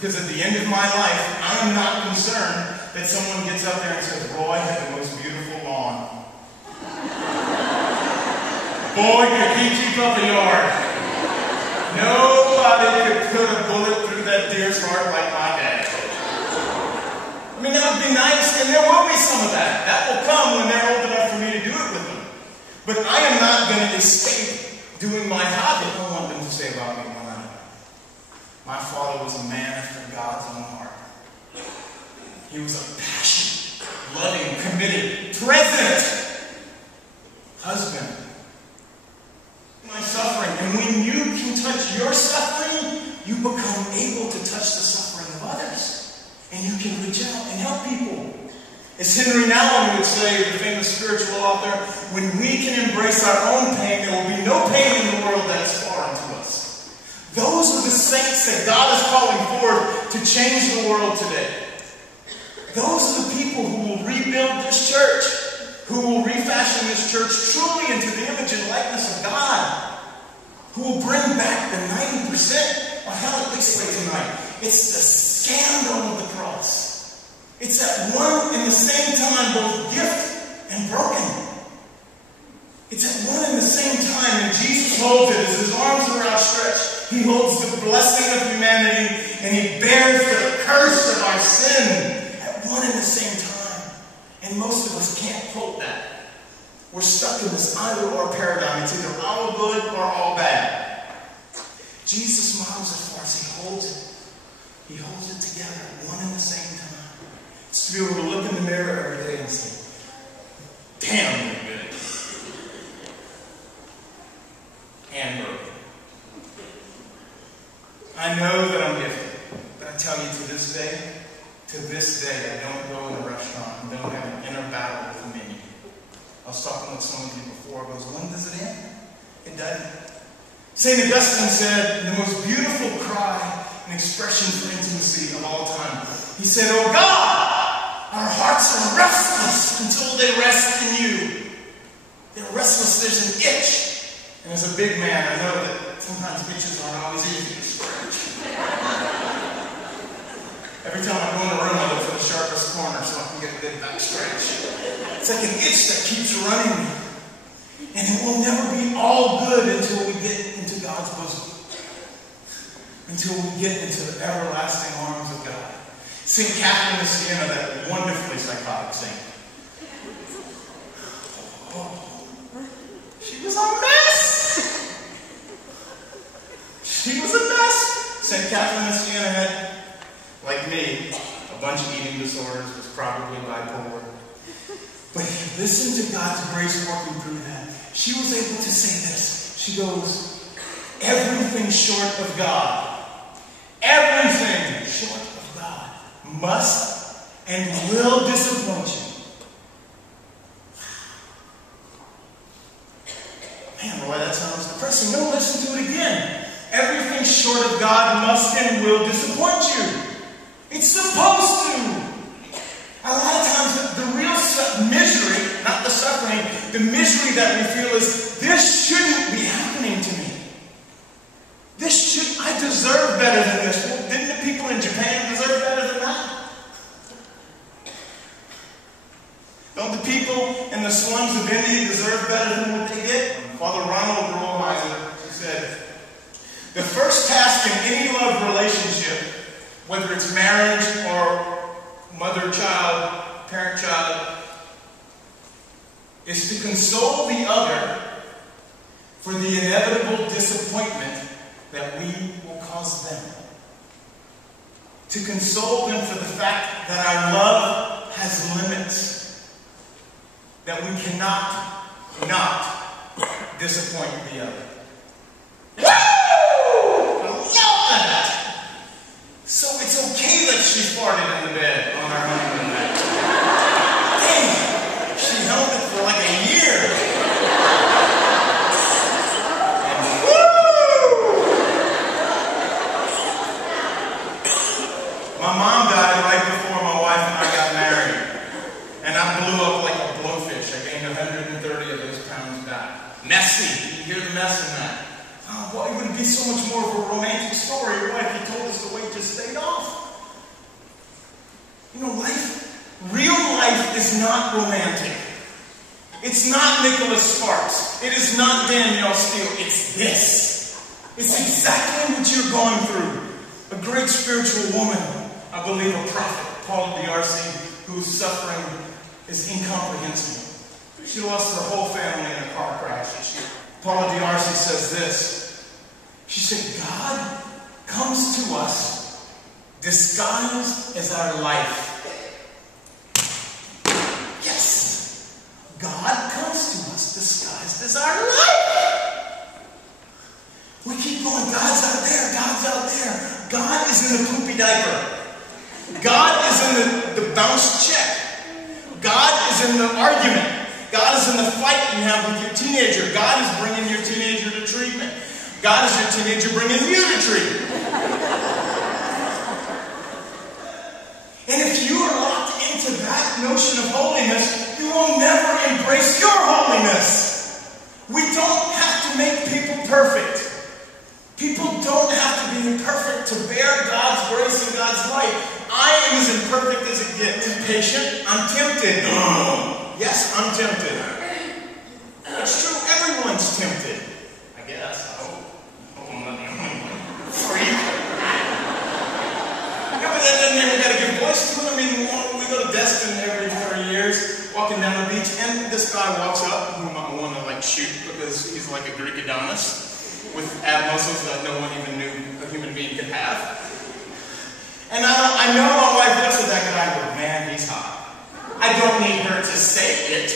Because at the end of my life, I am not concerned that someone gets up there and says, Roy had the most beautiful lawn. Boy, could he keep up a yard. Nobody could put a bullet through that deer's heart like my dad. I mean, that would be nice, and there will be some of that. That will come when they're old enough for me to do it with them. But I am not going to escape doing my hobby. I don't want them to say about me when I'm done. My father was a man after God's own heart. He was a passionate, loving, committed, present husband. My suffering. And when you can touch your suffering, you become able to touch the suffering of others. And you can reach out and help people. As Henry Nouwen would say, the famous spiritual author, when we can embrace our own pain, there will be no pain in the world that is foreign to us. Those are the saints that God is calling forth to change the world today. Those are the people who will rebuild this church, who will refashion this church truly into the image and likeness of God, who will bring back the 90%, or hell, at least wait tonight. It's the scandal of the cross. It's at one and the same time both gift and broken. It's at one and the same time, and Jesus holds it as his arms are outstretched. He holds the blessing of humanity, and he bears the curse of our sin at one and the same time. And most of us can't hold that. We're stuck in this either-or paradigm. It's either all good or all bad. Jesus models it for us. He holds it. He holds it together at one and the same time. It's to be able to look in the mirror every day and say, damn, you're good. And broken. I know that I'm gifted. But I tell you, to this day, I don't go in a restaurant and don't have an inner battle with the menu. I was talking with someone before. I goes, when does it end? It doesn't. St. Augustine said, the most beautiful cry and expression for intimacy of all time. He said, oh God, our hearts are restless until they rest in you. They're restless. There's an itch. And as a big man, I know that sometimes itches aren't always easy to scratch. Every time I go in a room, I look for the sharpest corner so I can get a good back scratch. It's like an itch that keeps running me. And it will never be all good until we get into God's bosom. Until we get into the everlasting arms of God. St. Catherine of Siena, that wonderfully psychotic saint. Oh, she was a mess! She was a mess! St. Catherine of Siena had, like me, a bunch of eating disorders, was probably bipolar. But listen to God's grace working through that. She was able to say this. She goes, everything short of God, everything short of God must and will disappoint you. Man, Roy, that sounds depressing. No, listen to it again. Everything short of God must and will disappoint you. It's supposed to. A lot of times, the real misery, not the suffering, the misery that we feel is, this shouldn't be happening to me. I deserve better than this. Well, didn't the people in Japan deserve better than that? Don't the people in the slums of India deserve better than what they get? Father Ronald Rolheiser, he said, the first task in any love relationship, whether it's marriage or mother-child, parent-child, is to console the other for the inevitable disappointment that we will cause them. To console them for the fact that our love has limits, that we cannot not disappoint the other. Woo! I love that! So it's okay that she farted in the bed on our honeymoon night. Damn! She held it for like a year. And woo! My mom died right before my wife and I got married. And I blew up like a blowfish. I gained 130 of those pounds back. Messy. You hear the mess in that. Oh, boy, it would be so much more of a romantic story. What if you told us the weight just stayed off? is not romantic. It's not Nicholas Sparks. It is not Danielle Steele. It's this. It's exactly what you're going through. A great spiritual woman, I believe a prophet, Paula D'Arcy, whose suffering is incomprehensible. She lost her whole family in a car crash. Paula D'Arcy says this. She said, God comes to us disguised as our life. Yes! God comes to us disguised as our life. We keep going, God's out there, God's out there. God is in the poopy diaper. God is in the bounce check. God is in the argument. God is in the fight you have with your teenager. God is bringing your teenager to treatment. God is your teenager bringing you to treatment. And if you are locked into that notion of holiness, you will never embrace your holiness. We don't have to make people perfect. People don't have to be perfect to bear God's grace and God's light. I am as imperfect as it gets. Impatient, I'm tempted. Yes, I'm tempted. It's true, everyone's tempted. I guess. I hope I'm not the only one. Freak. Yeah, but that doesn't mean we got to give voice to it. I mean, we go to Destin every 3 years, walking down the beach, and this guy walks up, whom I want to shoot because he's like a Greek Adonis with ab muscles that no one even knew a human being could have. And I know my wife looks at that guy and goes, man, he's hot. I don't need her to say it.